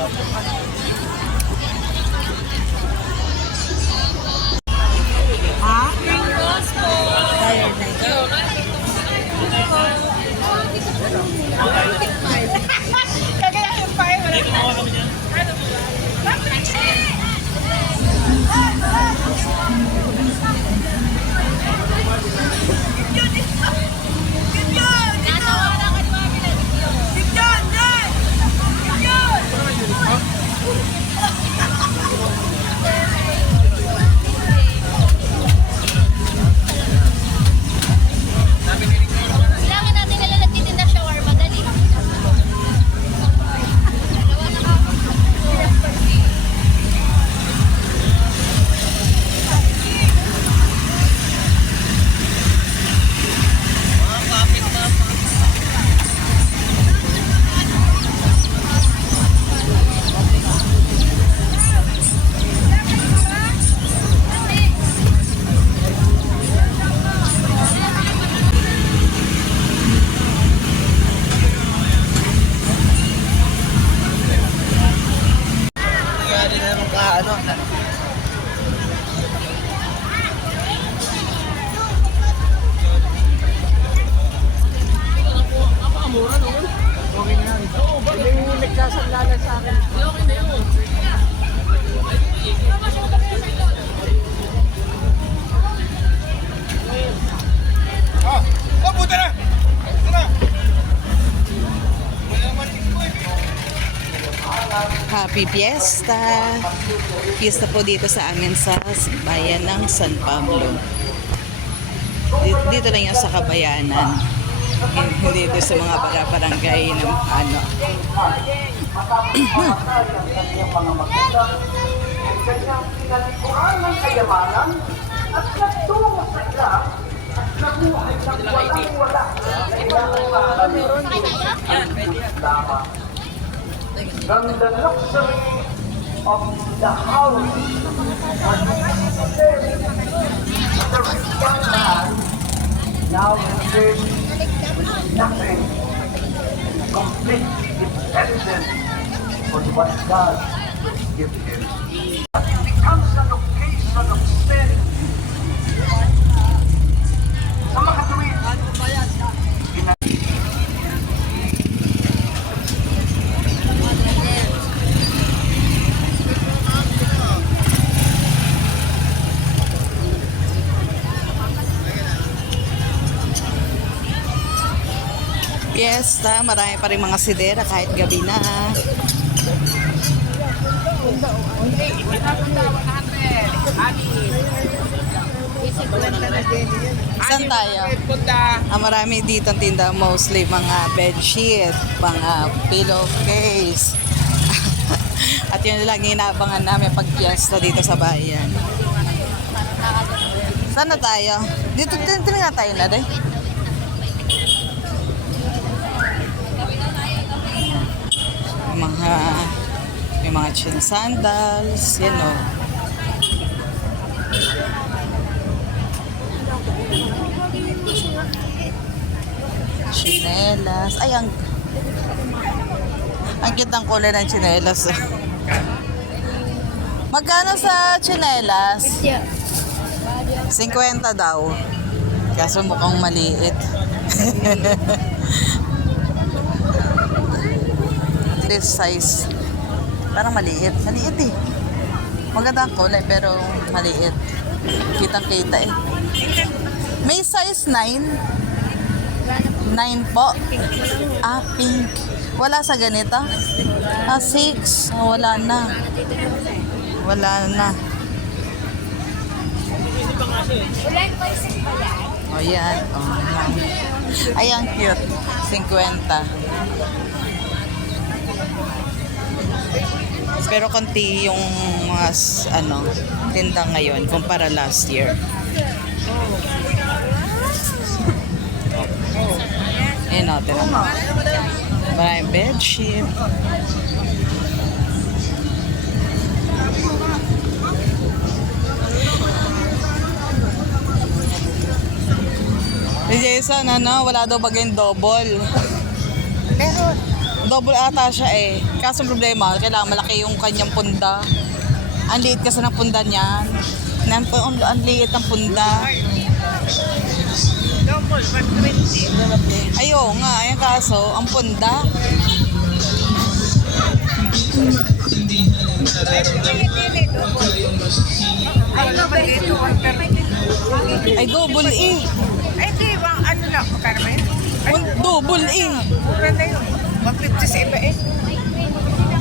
Ha? Kagaya yung fire, wala. Kailangan natin nila nagtitinda shawarma dali. Happy Fiesta! Fiesta po dito sa amin sa bayan ng San Pablo. Dito lang yan sa Kabayanan. Hindi dito sa mga barangay ng ano. From the luxury of the house and the rich young man now lives with nothing and complete dependent on what God will give him. It becomes an occasion of sin. Sa mga tuwid, Fiesta, marami pa rin mga sidera kahit gabi na. Saan tayo? Marami dito ang tinda, mostly mga bedsheet, mga pillowcase. At yun lang inaabangan namin pag fiesta dito sa bayan. Saan na tayo? Dito na tayo na rin. May mga chin sandals, yan o. Chinelas. Ay, ang kitang kulay ng chinelas. Magkano sa chinelas? 50 daw. Kaso mukhang maliit. This size. Parang maliit. Maliit eh. Maganda ang kulay pero maliit. Kitang-kita eh. May size 9. 9 po. Ah, pink. Wala sa ganito? Ah, 6. Ah, wala na. Wala na. Oh, yan. Oh. Ay, ang cute. 50. Pero konti yung mga tinda ngayon kumpara last year. Ayun natin. Maraming bedsheet. Si Jason, wala daw bagay double. Meron. Double ata siya eh. Kaso ang problema, kailangan malaki yung kanyang punda. Ang liit kasi ng punda niyan. Ang liit ang punda. Double, 120. Ayo nga, ayun kaso, ang punda. Ay, double ito, 130. Ay, double E. Ay, di ba, ano lang, magkano ba yun? Ay, Double E. maganda yun. 150 sa iba eh.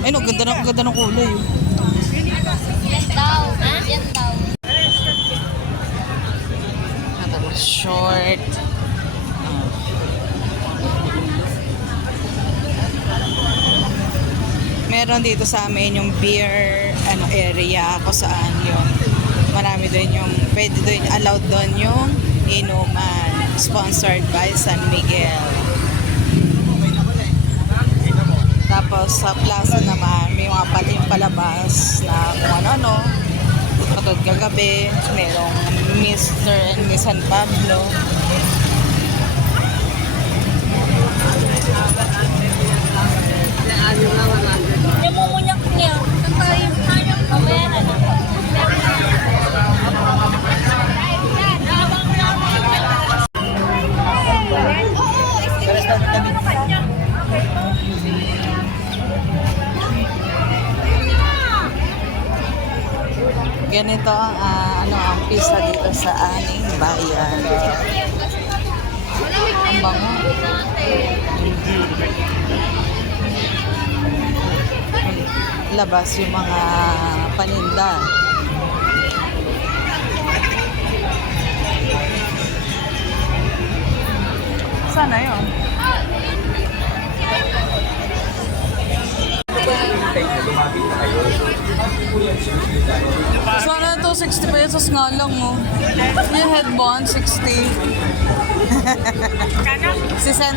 Ay, no, ganda ng kulay. Yan daw. Ha? Yan daw. Tapos short. Meron dito sa amin yung beer area kung saan yung marami doon yung pwede doon, allowed doon yung inuman, sponsored by San Miguel. Tapos sa plaza naman may mga pating palabas na kung ano-ano. Katulad kagabi, merong Mr. and Miss San Pablo. Namumunyak niya. Saan tayo? Mamaya na lang. Ganito ang ang pista dito sa aming bayan. Ang bango. Labas yung mga paninda. Sana yun? Sana to 60 pesos nga lang mo. Yung headband 60. Kano? 60.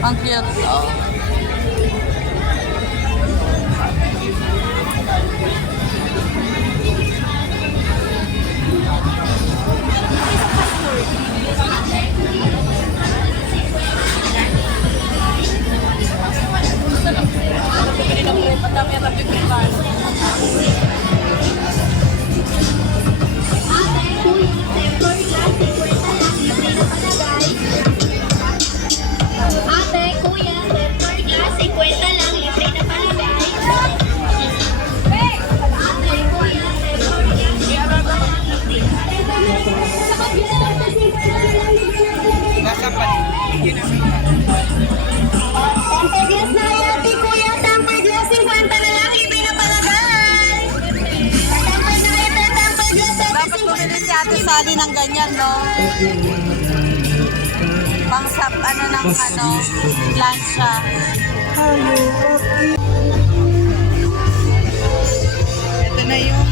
Ang cute. Oh. Ate, kuya, temper glass, 50 lang, libre na palagay. Ate, kuya, temper glass, 50 lang, libre na Nasa paligid. Temper glass na ate, kuya, temper glass, 50 na lang, libre na palagay. Temper na ate, temper glass, Dapat bumili si Ate Sally ng ganyan, no? Pangsap, plancha. Ito na yung